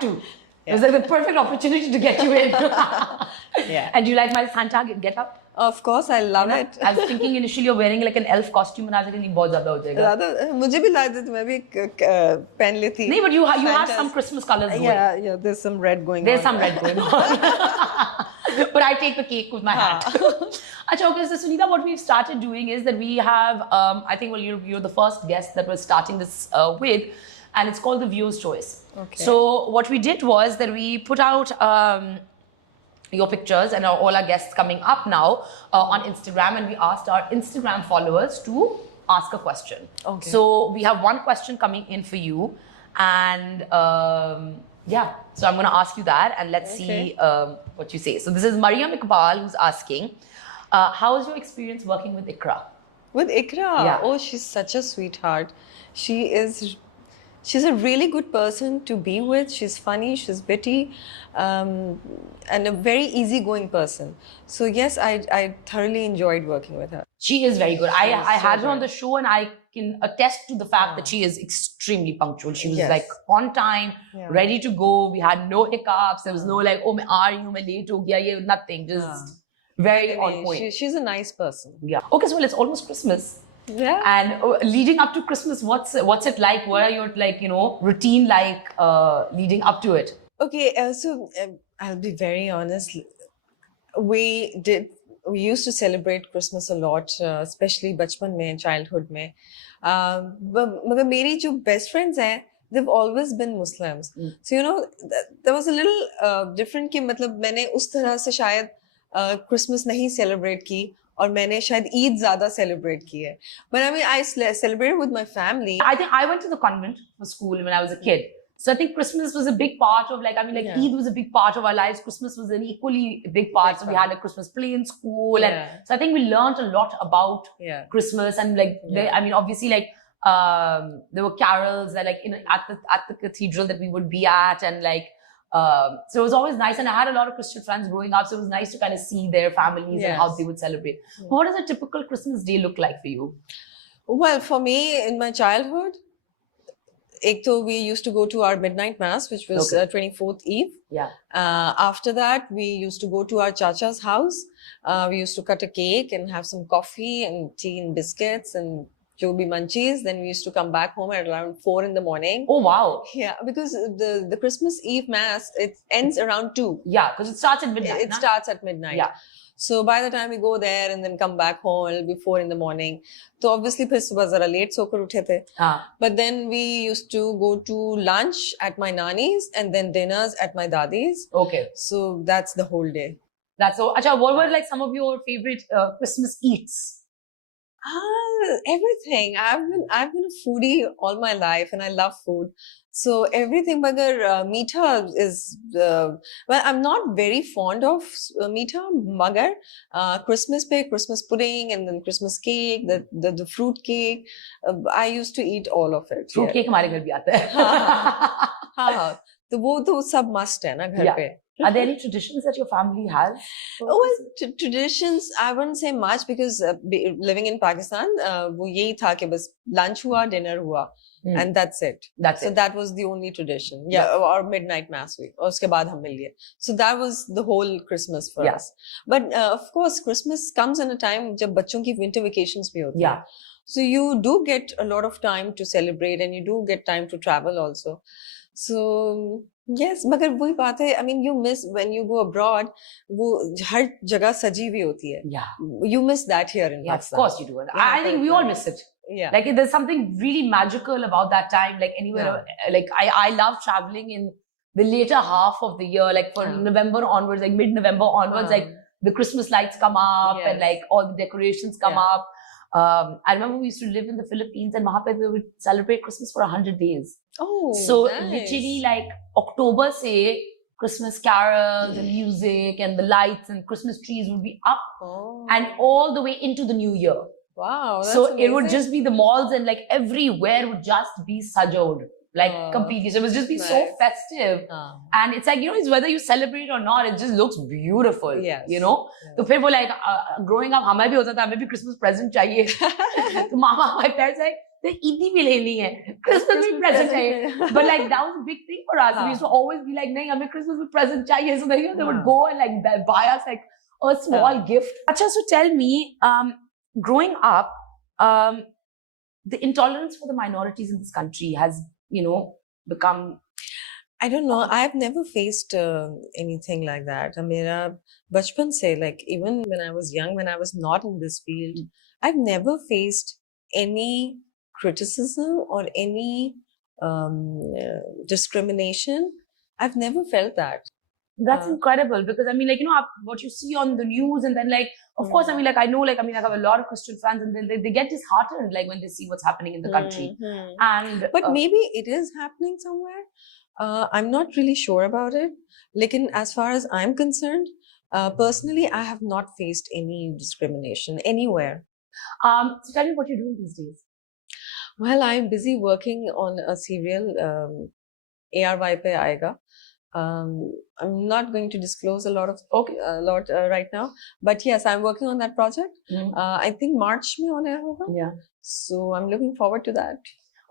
to. It was like the perfect opportunity to get you in. Yeah. And do you like my Santa get up? Of course, I love it. I was thinking initially you're wearing like an elf costume, and I was like, नहीं बहुत ज़्यादा हो जाएगा. Rather, मुझे भी लगा था मैं भी पहन लेती. नहीं, but you have some Christmas colors going. Yeah, there's some red going There's on. some red going on. But I take the cake with my hat. Achha, okay, so Sunita, what we've started doing is that we have, I think, well, you're the first guest that we're starting this with, and it's called the Viewer's Choice. Okay. So what we did was that we put out your pictures and all our guests coming up now on Instagram, and we asked our Instagram followers to ask a question. Okay. So we have one question coming in for you, and yeah, so I'm going to ask you that, and let's see what you say. So this is Mariam Iqbal who's asking, how is your experience working with Ikra? With Ikra? Yeah. Oh, she's such a sweetheart. She's a really good person to be with. She's funny, she's witty, and a very easygoing person. So yes, I thoroughly enjoyed working with her. She is very good. I so had her on good. the show, and I can attest to the fact that she is extremely punctual. She was Yes. like on time, Yeah. ready to go. We had no hiccups. There was no like, oh, main aa rahi hu, main late ho gaya, ye, nothing. Just very on point. She's a nice person. Yeah. Okay, so well, it's almost Christmas. Yeah. And leading up to Christmas, what's it like? What are your routine like leading up to it? Okay, so I'll be very honest. We used to celebrate Christmas a lot, especially बचपन में, childhood में. मगर मेरी जो best friends हैं, they've always been Muslims. So there was a little different कि मतलब मैंने उस तरह से शायद Christmas नहीं celebrate की. और मैंने शायद ईद ज़्यादा celebrate की है. But I mean, I celebrated with my family. I think I went to the convent for school when I was a kid. So I think Christmas was a big part of Eid was a big part of our lives. Christmas was an equally big part. So we had a Christmas play in school. And so I think we learned a lot about Christmas. And obviously there were carols that at the cathedral that we would be at. And so it was always nice. And I had a lot of Christian friends growing up. So it was nice to kind of see their families and how they would celebrate. But what does a typical Christmas day look like for you? Well, for me, in my childhood, we used to go to our midnight mass, which was 24th Eve. Yeah. After that, we used to go to our chacha's house. We used to cut a cake and have some coffee and tea and biscuits and Joby munchies. Then we used to come back home at around 4 in the morning. Oh, wow. Yeah, because the Christmas Eve mass, it ends around 2. Yeah, because it starts at midnight. It starts at midnight. Yeah. So by the time we go there and then come back home, it'll be 4 in the morning. So obviously फिर सुबह जरा late सोकर उठे थे. But then we used to go to lunch at my nani's and then dinners at my dadi's. Okay. So that's the whole day. That's so. Acha, what were some of your favorite Christmas eats? Everything. I've been a foodie all my life and I love food. So everything, magar meetha is, well, I'm not very fond of meetha, magar Christmas pudding and then Christmas cake, the fruit cake. I used to eat all of it. Fruit cake हमारे घर भी आता है. हाँ, तो वो तो सब must है ना घर पे. Are there any traditions that your family has? Well, traditions, I wouldn't say much because living in Pakistan, वो यही था कि बस lunch हुआ, dinner हुआ. And that's it. So that was the only tradition. Yeah, or midnight mass week. और उसके बाद हम मिल गए. So that was the whole Christmas for us. But of course, Christmas comes in a time जब बच्चों की winter vacations भी होती हैं. So you do get a lot of time to celebrate and you do get time to travel also. So yes, मगर वही बात है. I mean, you miss when you go abroad. वो हर जगह सजी हुई होती है. Yeah. You miss that here in Pakistan. Of course you do. I think we all miss it. Yeah. There's something really magical about that time. Anywhere, I love traveling in the later half of the year. From November onwards, mid-November onwards, the Christmas lights come up and all the decorations come up. I remember we used to live in the Philippines and वहाँ पे we would celebrate Christmas for 100 days. Oh, so nice. Literally October से Christmas carols and music and the lights and Christmas trees would be up and all the way into the new year. Wow, that's so amazing. It would just be the malls and everywhere would just be sajod. Completely. So it was just be so festive. And it's it's whether you celebrate or not, it just looks beautiful. Yes. So फिर वो growing up हमें भी होता था, हमें भी Christmas present चाहिए. So my parents the Eid bhi leni hai, Christmas bhi present chahiye. But like that was a big thing for us. We used to always be like, nahi, hame Christmas bhi present chahiye. So they would go and like buy us like a small gift. Acha, so tell me, growing up, the intolerance for the minorities in this country has, become. I don't know. I've never faced anything like that. Mera bachpan se, like even when I was young, when I was not in this field, I've never faced any criticism or any discrimination. I've never felt that. That's incredible because I mean, like, what you see on the news, and then, like, of course, I mean, like, I know, like, I mean, I have a lot of Christian fans, and then they get disheartened, like, when they see what's happening in the country. But maybe it is happening somewhere. I'm not really sure about it. Like, as far as I'm concerned, personally, I have not faced any discrimination anywhere. So tell me what you're doing these days. Well, I'm busy working on a serial, ARY Pe Aayega. I'm not going to disclose a lot right now, but yes, I'm working on that project. I think March mein hone hoga. Yeah. So I'm looking forward to that.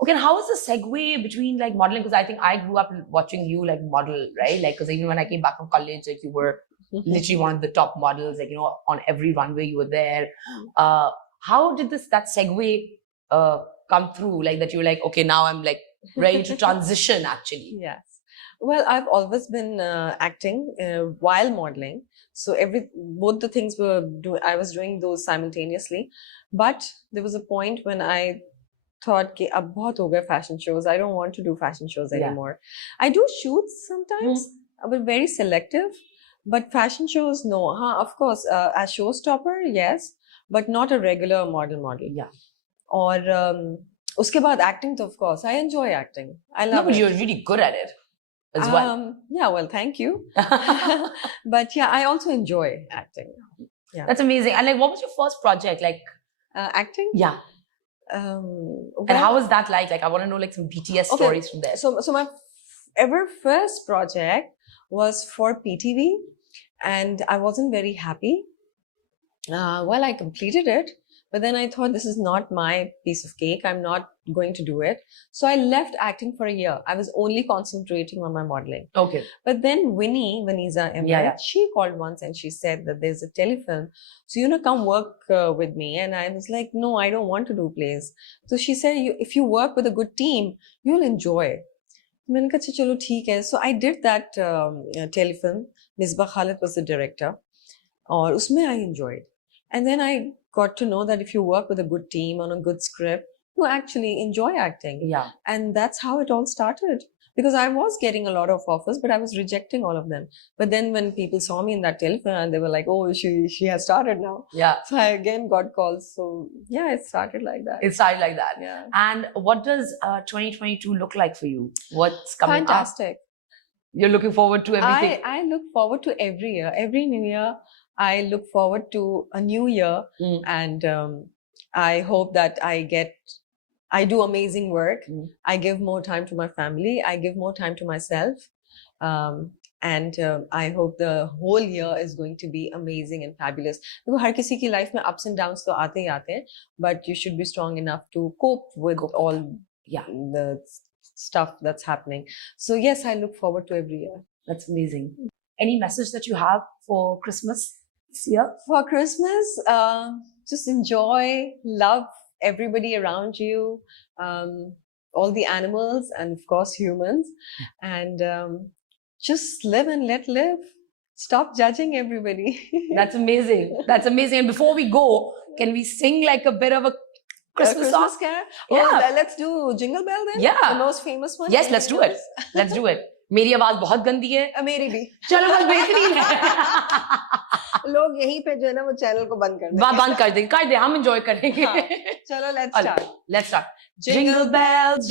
Okay, and how is the segue between like modeling? Because I think I grew up watching you like model, right? Like, because even when I came back from college, like you were literally one of the top models, like, on every runway you were there. How did that segue come through? Like that you were like, okay, now I'm like ready to transition actually. Yes. Well, I've always been acting while modeling. So both the things I was doing those simultaneously. But there was a point when I thought, कि अब बहुत हो गए fashion shows. I don't want to do fashion shows anymore. I do shoots sometimes, but very selective. But fashion shows, no. Of course, as showstopper, yes, but not a regular model. Yeah. Or उसके बाद acting, of course, I enjoy acting. I love it. But you're really good at it as well. Yeah, well, thank you. But yeah, I also enjoy acting. Yeah. That's amazing. And like, what was your first project? Like acting? Yeah. Well, and how was that like? Like, I want to know like some BTS stories from there. So my ever first project was for PTV, and I wasn't very happy. Well, I completed it, but then I thought this is not my piece of cake. I'm not going to do it. So I left acting for a year. I was only concentrating on my modeling. Okay. But then Vanessa Emmerich, she called once and she said that there's a telefilm. So, come work with me. And I was like, no, I don't want to do plays. So she said, if you work with a good team, you'll enjoy. So I did that telefilm. Misbah Khalid was the director. Or usme I enjoyed. And then I got to know that if you work with a good team on a good script, you actually enjoy acting. Yeah. And that's how it all started. Because I was getting a lot of offers, but I was rejecting all of them. But then when people saw me in that telefilm, they were like, oh, she has started now. Yeah. So I again got calls. So yeah, it started like that. It started like that. Yeah. And what does 2022 look like for you? What's coming up? Fantastic. You're looking forward to everything? I look forward to every year. Every new year, I look forward to a new year. And I hope that I do amazing work. I give more time to my family. I give more time to myself. And I hope the whole year is going to be amazing and fabulous. Because हर किसी की life में ups and downs तो आते ही आते हैं, but you should be strong enough to cope with all the stuff that's happening. So yes, I look forward to every year. That's amazing. Any message that you have for Christmas this year? For Christmas, just enjoy, love everybody around you, all the animals, and of course humans, and just live and let live. Stop judging everybody. That's amazing. That's amazing. And before we go, can we sing like a bit of a Christmas song? Carol? Yeah. Oh, let's do Jingle Bell then. Yeah. The most famous one. Yes, let's do it. Let's do it. मेरी आवाज बहुत गंदी है. मेरी भी. चलो बस बेहतरीन है. लोग यहीं पे जो है ना वो चैनल को बंद कर देंगे. बंद कर दे. हम enjoy करेंगे. चलो let's start. Let's start. Jingle bells,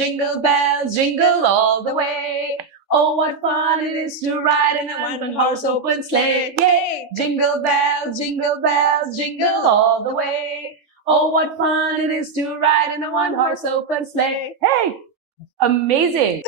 jingle all the way. Oh, what fun it is to ride in a one-horse open sleigh. Yay! Jingle bells, jingle all the way. Oh, what fun it is to ride in a one-horse open sleigh. Hey! Amazing.